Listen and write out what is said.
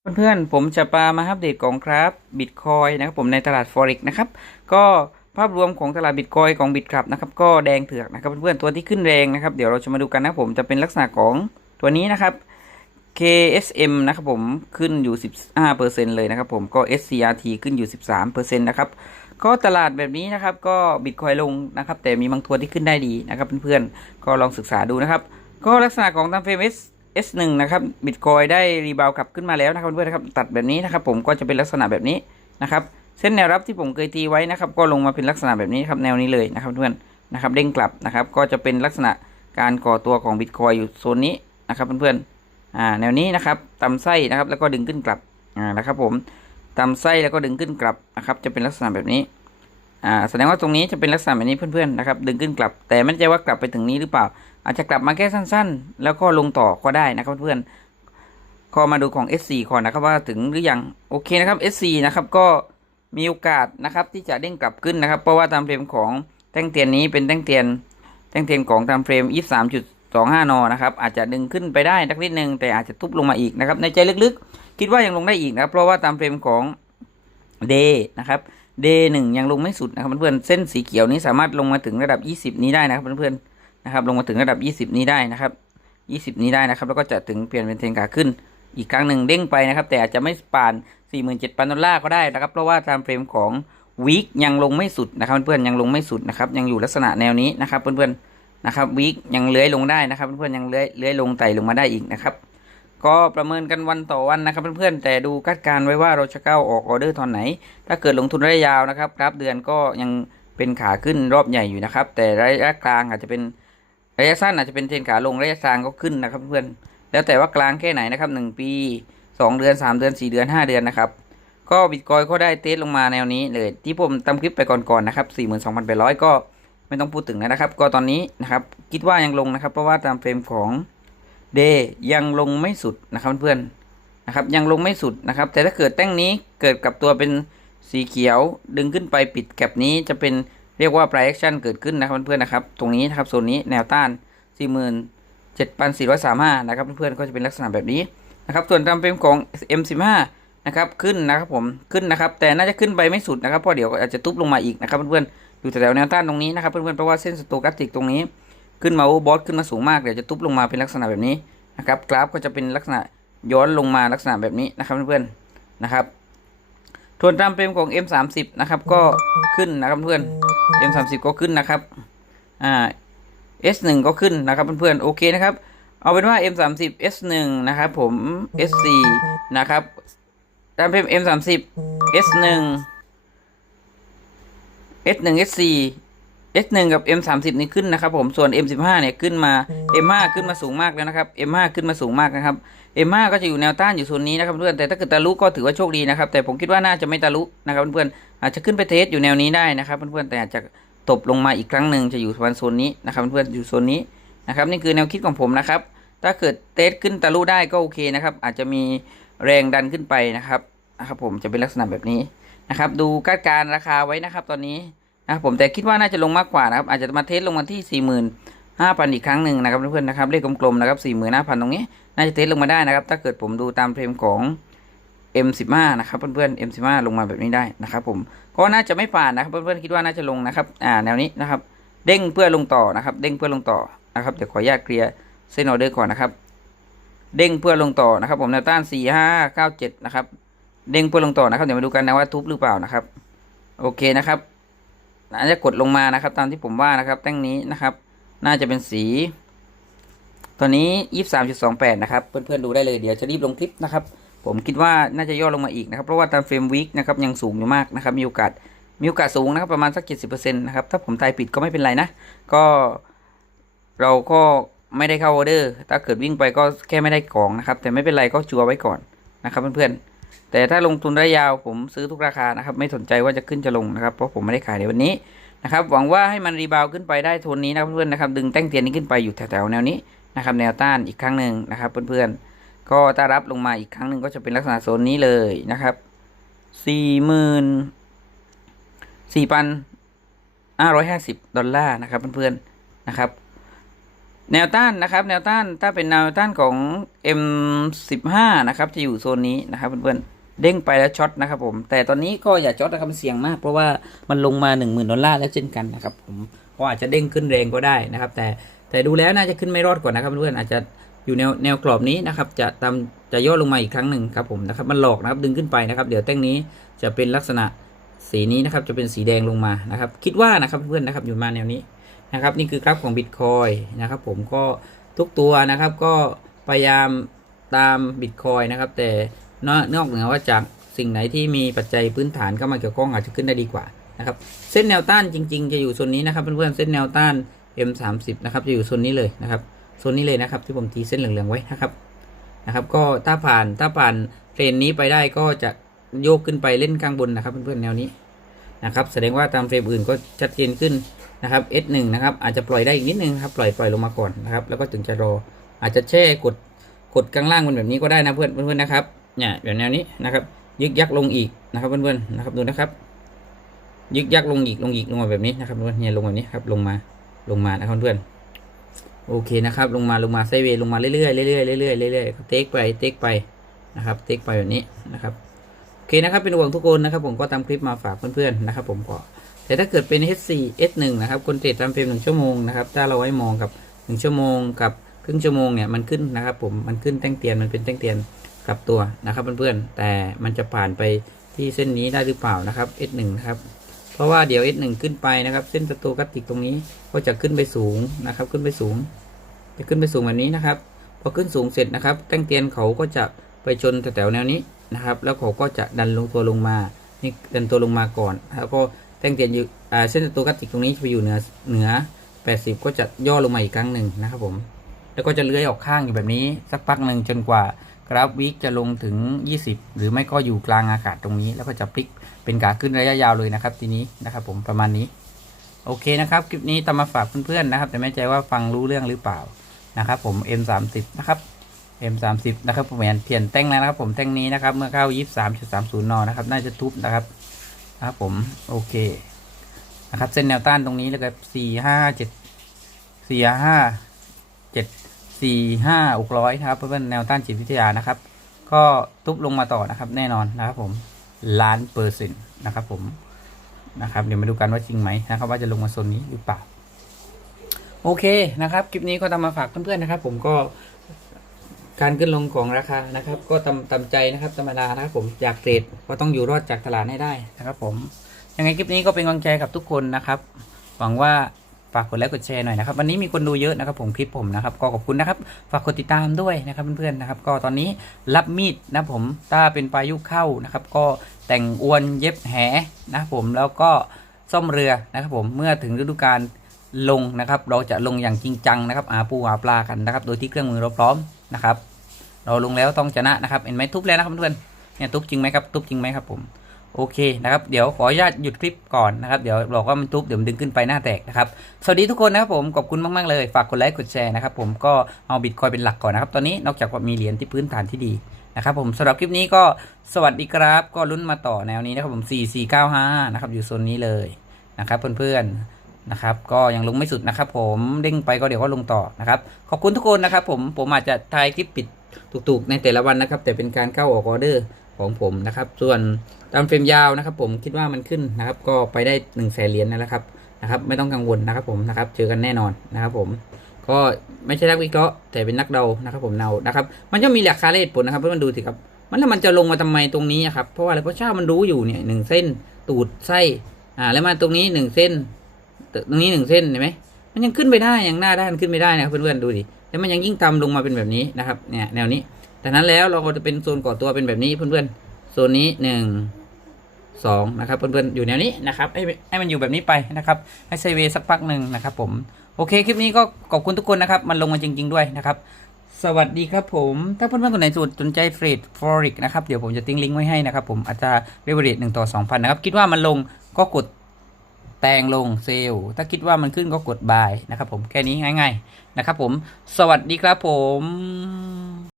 เพื่อนๆ ผมจะปามาอัปเดตของครับบิตคอยนะครับผมในตลาด Forex นะครับ ก็ภาพรวมของตลาดบิตคอยของบิตครับนะครับ ก็แดงเถือกนะครับเพื่อนๆ ตัวที่ขึ้นแรงนะครับ เดี๋ยวเราจะมาดูกันนะผมจะเป็นลักษณะของตัวนี้นะครับ KSM นะครับผมขึ้นอยู่ 15%เลยนะครับผมก็ SCRT ขึ้นอยู่ 13%นะครับ ก็ตลาดแบบนี้นะครับ ก็บิตคอยลงนะครับ แต่มีบางตัวที่ขึ้นได้ดีนะครับเพื่อนๆ ก็ลองศึกษาดูนะครับ ก็ลักษณะของตามเฟรม S S1 นะครับบิตคอยได้รีบาวกลับขึ้นมาแล้วนะครับเพื่อนๆนะครับตัดแบบนี้นะครับผมก็จะเป็นลักษณะแบบนี้นะครับเส้นแนวรับที่ผมเคยตีไว้นะครับ ก็ลงมาเป็นลักษณะแบบนี้ครับแนวนี้เลยนะครับเพื่อนนะครับเด้งกลับนะครับ ก็จะเป็นลักษณะการก่อตัวของบิตคอยอยู่โซนนี้นะครับเพื่อนๆอ่าแนวนี้นะครับตำไส้นะครับแล้วก็ดึงขึ้นกลับอ่านะครับผมตำไส้แล้วก็ดึงขึ้นกลับนะครับจะเป็นลักษณะแบบนี้อ่าแสดงว่าตรงนี้จะเป็นลักษณะแบบนี้เพื่อนๆนะครับดึงขึ้นกลับ แต่ไม่แน่ใจว่ากลับไปถึงนี้หรือเปล่า อาจจะกลับมาแค่สั้นๆ แล้วก็ลงต่อก็ได้นะครับเพื่อนๆก็มาดูของ S4 ก่อนนะครับว่าถึงหรือยังโอเคนะครับ S4 นะครับก็มีโอกาสนะครับที่จะเด้งกลับขึ้นนะครับ เพราะว่าตามเฟรมของแท่งเทียนนี้เป็นแท่งเทียนแท่งเทียนของตามเฟรม 23.25 นนะครับอาจจะดึงขึ้นไปได้นักนิดนึงแต่อาจจะทุบลงมาอีกนะครับในใจลึกๆ คิดว่ายังลงได้อีกนะครับเพราะว่าตามเฟรมของ Day นะครับ Day หนึ่งยังลงไม่สุดนะครับเพื่อนๆเส้นสีเขียวนี้สามารถลงมาถึงระดับ 20 นี้ได้นะครับเพื่อนๆ นะครับ ลงมาถึงระดับ 20 นี้ได้นะครับ 20 นี้ได้นะครับ แล้วก็จะถึงเปลี่ยนเป็นเทนขาขึ้น อีกครั้งหนึ่งเด้งไปนะครับ แต่อาจจะไม่ป่าน 47,000 ดอลลาร์ก็ได้นะครับ เพราะว่าตามเฟรมของวีคยังลงไม่สุดนะครับเพื่อนๆยังลงไม่สุดนะครับ ยังอยู่ลักษณะแนวนี้นะครับเพื่อนๆนะครับวีคยังเลื้อยลงได้นะครับ เพื่อนๆยังเลื้อยเลื้อยลงไต่ลงมาได้อีกนะครับก็ประเมินกันวันต่อวันนะครับเพื่อนๆแต่ดูคาดการไว้ว่าเราจะก้าวออกออเดอร์ตอนไหน ถ้าเกิดลงทุนระยะยาวนะครับกราฟเดือนก็ยังเป็นขาขึ้นรอบใหญ่อยู่นะครับ แต่ระยะกลางอาจจะเป็น ระยะสั้นอาจจะเป็นเทรนขาลงระยะกลางก็ขึ้นนะครับเพื่อนแล้วแต่ว่ากลางแค่ไหนนะครับหนึ่งปีสองเดือนสามเดือนสี่เดือนห้าเดือนนะครับก็บิตคอยก็ได้เทสลงมาแนวนี้เลยที่ผมทำคลิปไปก่อนๆนะครับสี่หมื่นสองพันแปดร้อยก็ไม่ต้องพูดถึงนะครับ ก็ตอนนี้นะครับคิดว่ายังลงนะครับ เพราะว่าตามเฟรมของเดยังลงไม่สุดนะครับเพื่อนนะครับยังลงไม่สุดนะครับ แต่ถ้าเกิดแต้งนี้เกิดกับตัวเป็นสีเขียวดึงขึ้นไปปิดแก็บนี้จะเป็น เรียกว่า price action เกิดขึ้นนะครับเพื่อนๆนะครับ ตรงนี้นะครับโซนนี้แนวต้าน 47,435 นะครับเพื่อนๆก็จะเป็นลักษณะแบบนี้นะครับ ส่วนตามเฟรมของ M15 นะครับขึ้นนะครับผมขึ้นนะครับ แต่น่าจะขึ้นไปไม่สุดนะครับเพราะเดี๋ยวอาจจะทุบลงมาอีกนะครับเพื่อนๆอยู่แถวแนวต้านตรงนี้นะครับเพื่อนๆเพราะว่าเส้นสโตกัสติกตรงนี้ ขึ้นมาโอ้บอสขึ้นมาสูงมากเดี๋ยวจะทุบลงมาเป็นลักษณะแบบนี้นะครับกราฟก็จะเป็นลักษณะย้อนลงมาลักษณะแบบนี้นะครับเพื่อนๆนะครับ ส่วนตามเฟรมของ M30 นะครับก็ขึ้นนะครับเพื่อน M30 ก็ขึ้นนะครับอ่า S1 ก็ขึ้นนะครับเพื่อนๆโอเคนะครับ เอาเป็นว่า M30 S1 นะครับผม S4 นะครับตามเฟรม M30 S1 S1 S4 S1 กับ M30 นี่ขึ้นนะครับผมส่วน M15 เนี่ยขึ้นมา M5 ขึ้นมาสูงมากแล้วนะครับ M5 ขึ้นมาสูงมากนะครับ M5 ก็จะอยู่แนวต้านอยู่โซนนี้นะครับเพื่อนแต่ถ้าเกิดตะลุก็ถือว่าโชคดีนะครับ แต่ผมคิดว่าน่าจะไม่ตะลุนะครับเพื่อนๆอาจจะขึ้นไปเทสอยู่แนวนี้ได้นะครับเพื่อนๆแต่อาจจะตบลงมาอีกครั้งหนึ่งจะอยู่ประมาณโซนนี้นะครับเพื่อนๆอยู่โซนนี้นะครับนี่คือแนวคิดของผมนะครับ ถ้าเกิดเทสขึ้นตะลุได้ก็โอเคนะครับอาจจะมีแรงดันขึ้นไปนะครับนะครับผมจะเป็นลักษณะแบบนี้นะครับ ดูคาดการณ์ราคาไว้นะครับตอนนี้ นะผมแต่คิดว่าน่าจะลงมากกว่านะครับอาจจะมาเทสลงมาที่สี่หมื่นห้าพันอีกครั้งหนึ่งนะครับเพื่อนๆนะครับเลขกลมๆนะครับสี่หมื่นห้าพันตรงนี้ น่าจะเทสลงมาได้นะครับ ถ้าเกิดผมดูตามเฟรมของ M15 นะครับเพื่อนๆ M15 ลงมาแบบนี้ได้นะครับผมก็น่าจะไม่ผ่านนะครับเพื่อนๆคิดว่าน่าจะลงนะครับอ่าแนวนี้นะครับเด้งเพื่อลงต่อนะครับ เด้งเพื่อลงต่อนะครับเดี๋ยวขออนุญาตเคลียร์เส้นออเดอร์ก่อนนะครับ เด้งเพื่อลงต่อนะครับ ผมแนวต้าน 4 5 9 7 นะครับ เด้งเพื่อลงต่อนะครับเดี๋ยวมาดูกันนะว่าทุบหรือเปล่านะครับ โอเคนะครับ น่าจะกดลงมานะครับ ตามที่ผมว่านะครับแท่งนี้นะครับ น่าจะเป็นสี ตัวนี้ยี่สามจุดสองแปดนะครับ เพื่อนๆดูได้เลยเดี๋ยวจะรีบลงคลิปนะครับ ผมคิดว่าน่าจะย่อลงมาอีกนะครับ เพราะว่าตามเฟรมวิกนะครับยังสูงอยู่มากนะครับ มีโอกาสมีโอกาสสูงนะครับประมาณสักเจ็ดสิบเปอร์เซ็นต์นะครับถ้าผมทายผิดก็ไม่เป็นไรนะ ก็เราก็ไม่ได้เข้าออเดอร์ ถ้าเกิดวิ่งไปก็แค่ไม่ได้ของนะครับ แต่ไม่เป็นไรก็จัวไว้ก่อนนะครับเพื่อนๆ แต่ถ้าลงทุนระยะยาวผมซื้อทุกราคานะครับ ไม่สนใจว่าจะขึ้นจะลงนะครับ เพราะผมไม่ได้ขายในวันนี้นะครับ หวังว่าให้มันรีบาวขึ้นไปได้โทนนี้นะเพื่อนๆนะครับ ดึงแท่งเทียนนี้ขึ้นไปอยู่แถวๆแนวนี้นะครับ แนวต้านอีกครั้งหนึ่งนะครับเพื่อนๆ ก็ถ้ารับลงมาอีกครั้งหนึ่งก็จะเป็นลักษณะโซนนี้เลยนะครับสี่หมื่นสี่พันห้าร้อยห้าสิบดอลลาร์นะครับเพื่อนๆนะครับ แนวต้านนะครับ แนวต้านถ้าเป็นแนวต้านของ M15 นะครับ จะอยู่โซนนี้นะครับเพื่อนๆเด้งไปแล้วช็อตนะครับ ผม แต่ตอนนี้ก็อย่าช็อตนะครับมันเสี่ยงมาก เพราะว่ามันลงมา 1 0,000 ดอลลาร์แล้วเช่นกันนะครับ ผมก็อาจจะเด้งขึ้นแรงก็ได้นะครับ แต่แต่ดูแล้วน่าจะขึ้นไม่รอดก่อนนะครับเพื่อนๆอาจจะอยู่แนวแนวกรอบนี้นะครับ จะตามจะย่อลงมาอีกครั้งหนึ่งครับผมนะครับมันหลอกนะครับดึงขึ้นไปนะครับ เดี๋ยวแต้งนี้จะเป็นลักษณะสีนี้นะครับจะเป็นสีแดงลงมานะครับ คิดว่านะครับเพื่อนๆนะครับอยู่มาแนวนี้ นะครับนี่คือกราฟของ Bitcoin นะครับผมก็ทุกตัวนะครับก็พยายามตาม Bitcoin นะครับแต่นอกเหนือว่าจากสิ่งไหนที่มีปัจจัยพื้นฐานเข้ามาเกี่ยวข้องอาจจะขึ้นได้ดีกว่านะครับเส้นแนวต้านจริง ๆ จะอยู่โซนนี้นะครับเพื่อนๆเส้นแนวต้าน M30 นะครับจะอยู่โซนนี้เลยนะครับโซนนี้เลยนะครับที่ผมตีเส้นเหลืองๆไว้นะครับนะครับก็ถ้าผ่านถ้าผ่านเทรนนี้ไปได้ก็จะโยกขึ้นไปเล่นข้างบนนะครับเพื่อนๆแนวนี้นะครับแสดงว่าตามเฟรมอื่นก็ชัดเจนขึ้น นะครับ S1 นะครับอาจจะปล่อยได้อีกนิดนึงครับปล่อยปล่อยลงมาก่อนนะครับ แล้วก็ถึงจะรอ อาจจะแช่กดกดกลางล่างมันแบบนี้ก็ได้นะเพื่อนเพื่อนนะครับเนี่ยแบบแนวนี้นะครับ ยึกยักลงอีกนะครับเพื่อนๆนะครับดูนะครับ ยึกยักลงอีกลงอีกลงมาแบบนี้นะครับเพื่อนเนี่ยลงแบบนี้ครับลงมาลงมานะครับเพื่อนโอเคนะครับ ลงมาลงมาไซเวลงมาเรื่อยๆเรื่อยๆเรื่อยๆเรื่อยๆเทคไปเทคไปนะครับเทคไปแบบนี้นะครับโอเคนะครับเป็นห่วงทุกคนนะครับ ผมก็ทำคลิปมาฝากเพื่อนๆนะครับ ผมก็ แต่ถ้าเกิดเป็น H4 S1 นะครับคนเทรดตามเฟรมหนึ่งชั่วโมงนะครับถ้าเราไว้มองกับหนึ่งชั่วโมงกับครึ่งชั่วโมงเนี่ยมันขึ้นนะครับผมมันขึ้นแต้งเตียนมันเป็นแต้งเตียนกลับตัวนะครับเพื่อนๆแต่มันจะผ่านไปที่เส้นนี้ได้หรือเปล่านะครับ S1 นะครับเพราะว่าเดี๋ยว S1 ขึ้นไปนะครับ เส้นสโตกัสติกตรงนี้ก็จะขึ้นไปสูงนะครับ ขึ้นไปสูง จะขึ้นไปสูงแบบนี้นะครับพอขึ้นสูงเสร็จนะครับแต้งเตียนเขาก็จะไปชนแถวแนวนี้นะครับ แล้วเขาก็จะดันลงตัวลงมานี่ดันตัวลงมาก่อนแล้วก็ แท่งเทียนอยู่เส้นตัวกราติกตรงนี้จะไปอยู่เหนือเหนือ 80 ก็จะย่อลงมาอีกครั้งหนึ่งนะครับผม แล้วก็จะเลื้อยออกข้างอยู่แบบนี้ สักพักหนึ่งจนกว่ากราฟวิกจะลงถึง 20 หรือไม่ก็อยู่กลางอากาศตรงนี้ แล้วก็จะพลิกเป็นขาขึ้นระยะยาวเลยนะครับ ทีนี้นะครับผมประมาณนี้ โอเคนะครับคลิปนี้ตามมาฝากเพื่อนๆนะครับ แต่ไม่ใจว่าฟังรู้เรื่องหรือเปล่านะครับผม M30 นะครับ M30 นะครับผมเปลี่ยนเปลี่ยนแท่งแล้วนะครับผมแท่งนี้นะครับเมื่อเข้า 23.30 นนะครับ น่าจะทุบนะครับ ครับผม โอเค นะครับ เส้นแนวต้านตรงนี้แล้วก็สี่ห้าเจ็ดสี่ห้าเจ็ดสี่ห้าหกร้อยนะครับเพื่อนๆแนวต้านจิตวิทยานะครับ ก็ทุบลงมาต่อนะครับ แน่นอนนะครับ ผมล้านเปอร์เซ็นต์นะครับ ผมนะครับ เดี๋ยวมาดูกันว่าจริงไหมนะครับ ว่าจะลงมาโซนนี้หรือเปล่าโอเคนะครับ คลิปนี้ก็ทำมาฝากเพื่อนๆนะครับ ผมก็ การขึ้นลงของราคานะครับ ก็ตามตามใจนะครับธรรมดานะครับผมอยากเทรดก็ต้องอยู่รอดจากตลาดให้ได้นะครับ ผม ยังไงคลิปนี้ก็เป็นกำลังใจกับทุกคนนะครับ หวังว่าฝากกดไลค์กดแชร์หน่อยนะครับ วันนี้มีคนดูเยอะนะครับ ผมคลิปผมนะครับ ก็ขอบคุณนะครับ ฝากกดติดตามด้วยนะครับเพื่อนๆนะครับ ก็ตอนนี้รับมีดนะผมถ้าเป็นพายุเข้านะครับ ก็แต่งอวนเย็บแหนะผมแล้วก็ซ่อมเรือนะครับผมเมื่อถึงฤดูกาลลงนะครับ เราจะลงอย่างจริงจังนะครับอาปูอาปลากันนะครับ โดยที่เครื่องมือเราพร้อมนะครับ เราลงแล้วต้องชนะนะครับเห็นไหมทุบแล้วนะครับเพื่อนเนี่ยทุบจริงไหมครับทุบจริงไหมครับผมโอเคนะครับเดี๋ยวขออนุญาตหยุดคลิปก่อนนะครับเดี๋ยวบอกว่ามันทุบเดี๋ยวดึงขึ้นไปหน้าแตกนะครับสวัสดีทุกคนนะครับผมขอบคุณมาก ๆ เลย ฝากกดไลค์กดแชร์นะครับผมก็เอาบิตคอยเป็นหลักก่อนนะครับตอนนี้นอกจากว่ามีเหรียญที่พื้นฐานที่ดีนะครับผมสำหรับคลิปนี้ก็สวัสดีครับ ก็ลุ้นมาต่อแนวนี้นะครับผม4495นะครับอยู่โซนนี้เลยนะครับเพื่อนๆนะครับก็ยังลงไม่สุดนะครับผมเด้งไปก็เดี๋ยวก็ลงต่อนะครับขอบคุณทุกคนนะครับผมผมอาจจะทายคลิปปิด ตุกๆในแต่ละวันนะครับ แต่เป็นการเข้าออกออเดอร์ของผมนะครับ ส่วนตามเฟรมยาวนะครับ ผมคิดว่ามันขึ้นนะครับ ก็ไปได้1นึ่งแสนเหรียญนั่นแหละครับนะครับไม่ต้องกังวลนะครับผมนะครับเจอกันแน่นอนนะครับผมก็ไม่ใช่นักวิเคราะห์แต่เป็นนักเดานะครับผมเดานะครับ มันจะมีหลักคาเลขผลนะครับเพื่อนดูสิครับ มันแล้วมันจะลงมาทำไมตรงนี้ครับเพราะว่าอะไรเพราะเช่ามันรู้อยู่เนี่ยหนึ่งเส้นตูดไส้อ่าแล้วมาตรงนี้หนึ่งเส้น ตรงนี้หนึ่งเส้นเห็นไหมมันยังขึ้นไปได้ยังหน้าด้านขึ้นไม่ได้นะครับเพื่อนๆดูดิ แล้วมันยังยิ่งต่ำลงมาเป็นแบบนี้นะครับเนี่ยแนวนี้แต่นั้นแล้วเราก็จะเป็นโซนก่อตัวเป็นแบบนี้เพื่อนๆโซนนี้หนึ่งสองนะครับเพื่อนๆอยู่แนวนี้นะครับให้ให้มันอยู่แบบนี้ไปนะครับให้ไซเวสักพักหนึ่งนะครับ ผมโอเคคลิปนี้ก็ขอบคุณทุกคนนะครับมันลงมาจริง ๆด้วยนะครับสวัสดีครับผม ถ้าเพื่อนๆคนไหนสนใจเทรดฟอริกนะครับ เดี๋ยวผมจะทิ้งลิงก์ไว้ให้นะครับผมอัตราเรเวอเรทหนึ่งต่อสองพันนะครับ คิดว่ามันลงก็กด แตงลงเซลล์ถ้าคิดว่ามันขึ้นก็กดบายนะครับผมแค่นี้ง่าย ๆ นะครับผม สวัสดีครับผม